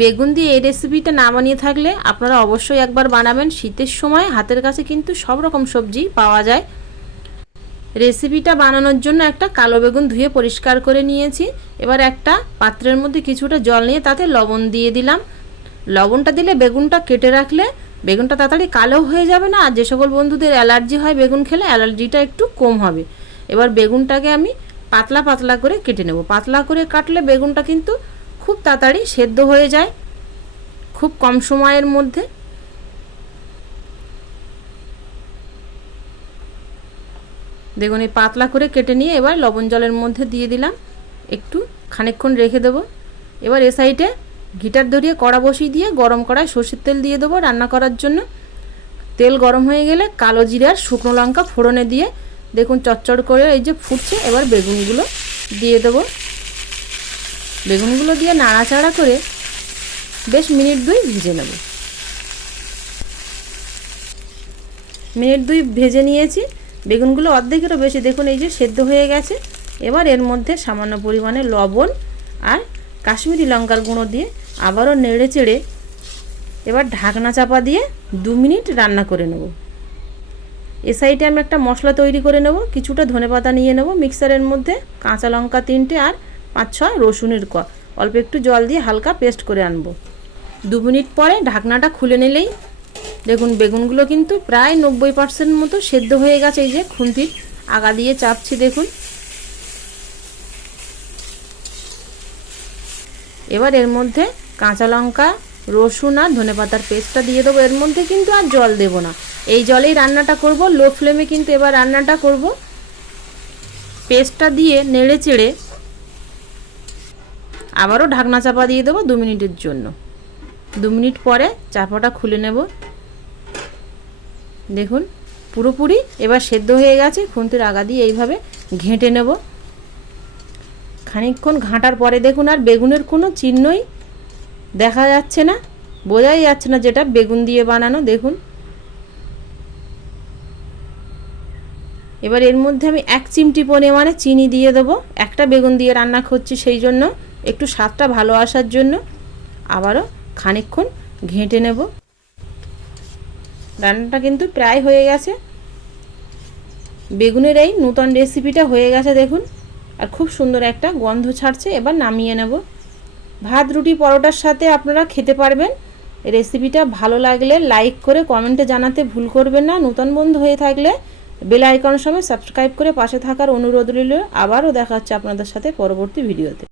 বেগুন দিয়ে এই রেসিপিটা না বানিয়ে থাকলে আপনারা অবশ্যই একবার বানাবেন। শীতের সময় হাতের কাছে কিন্তু সব রকম সবজি পাওয়া যায়। রেসিপিটা বানানোর জন্য একটা কালো বেগুন ধুয়ে পরিষ্কার করে নিয়েছি। এবার একটা পাত্রের মধ্যে কিছুটা জল নিয়ে তাতে লবণ দিয়ে দিলাম। লবণটা দিলে বেগুনটা কেটে রাখলে বেগুনটা তাড়াতাড়ি কালো হয়ে যাবে না, আর যে সকল বন্ধুদের অ্যালার্জি হয় বেগুন খেলে অ্যালার্জিটা একটু কম হবে। এবার বেগুনটাকে আমি পাতলা পাতলা করে কেটে নেব। পাতলা করে কাটলে বেগুনটা কিন্তু খুব তাড়াতাড়ি সেদ্ধ হয়ে যায়, খুব কম সময়ের মধ্যে। দেখুন এই পাতলা করে কেটে নিয়ে এবার লবণ জলের মধ্যে দিয়ে দিলাম, একটু খানিকক্ষণ রেখে দেবো। এবার এ সাইডে হিটার ধরিয়ে কড়া বসিয়ে দিয়ে গরম কড়ায় সর্ষের তেল দিয়ে দেবো রান্না করার জন্য। তেল গরম হয়ে গেলে কালো জিরে আর শুকনো লঙ্কা ফোড়নে দিয়ে দেখুন চটচড় করে এই যে ফুটছে, এবার বেগুনগুলো দিয়ে দেবো। বেগুনগুলো দিয়ে নাড়াচাড়া করে বেশ মিনিট 2 ভেজে নেব। মিনিট 2 ভেজে নিয়েছি। বেগুনগুলো অর্ধেকেরও বেশি দেখুন এই যে সেদ্ধ হয়ে গেছে। এবার এর মধ্যে সামান্য পরিমাণে লবণ আর কাশ্মীরি লঙ্কার গুঁড়ো দিয়ে আবারও নেড়ে চেড়ে এবার ঢাকনা চাপা দিয়ে 2 মিনিট রান্না করে নেব। এ সাইডে আমি একটা মশলা তৈরি করে নেব। কিছুটা ধনেপাতা নিয়ে নেব মিক্সারের মধ্যে, কাঁচা লঙ্কা 3টে আর 5-6 রসুনের কোয়া, অল্প একটু জল দিয়ে হালকা পেস্ট করে আনবো। 2 মিনিট পরে ঢাকনাটা খুলে নিলেই দেখুন বেগুনগুলো কিন্তু প্রায় 90% মতো সেদ্ধ হয়ে গেছে। এই যে খুন্তির আগা দিয়ে চাপছি দেখুন। এবার এর মধ্যে কাঁচা লঙ্কা, রসুন আর ধনেপাতার পেস্টটা দিয়ে দেবো। এর মধ্যে কিন্তু আর জল দেব না, এই জলেই রান্নাটা করব। লো ফ্লেমে কিন্তু এবার রান্নাটা করব। পেস্টটা দিয়ে নেড়ে চেড়ে আবারও ঢাকনা চাপা দিয়ে দেবো 2 মিনিটের জন্য। 2 মিনিট পরে চাপাটা খুলে নেব। দেখুন পুরোপুরি এবার সেদ্ধ হয়ে গেছে। খুন্তির আগা দিয়ে এইভাবে ঘেঁটে নেব। খানিকক্ষণ ঘাঁটার পরে দেখুন আর বেগুনের কোনো চিহ্নই দেখা যাচ্ছে না, বোঝাই যাচ্ছে না যেটা বেগুন দিয়ে বানানো। দেখুন এবার এর মধ্যে আমি 1 চিমটি পরিমাণে চিনি দিয়ে দেবো। একটা বেগুন দিয়ে রান্না করছি সেই জন্য, একটু স্বাদটা ভালো আসার জন্য। আবারও খানিকক্ষণ ঘেঁটে নেব। রান্নাটা কিন্তু প্রায় হয়ে গেছে। বেগুনের এই নতুন রেসিপিটা হয়ে গেছে দেখুন, আর খুব সুন্দর একটা গন্ধ ছাড়ছে। এবার নামিয়ে নেব। ভাত, রুটি, পরোটার সাথে আপনারা খেতে পারবেন। রেসিপিটা ভালো লাগলে লাইক করে কমেন্টে জানাতে ভুল করবেন না। নতুন বন্ধু হয়ে থাকলে বেল আইকনের সময় সাবস্ক্রাইব করে পাশে থাকার অনুরোধ রইল। আবারও দেখা হচ্ছে আপনাদের সাথে পরবর্তী ভিডিওতে।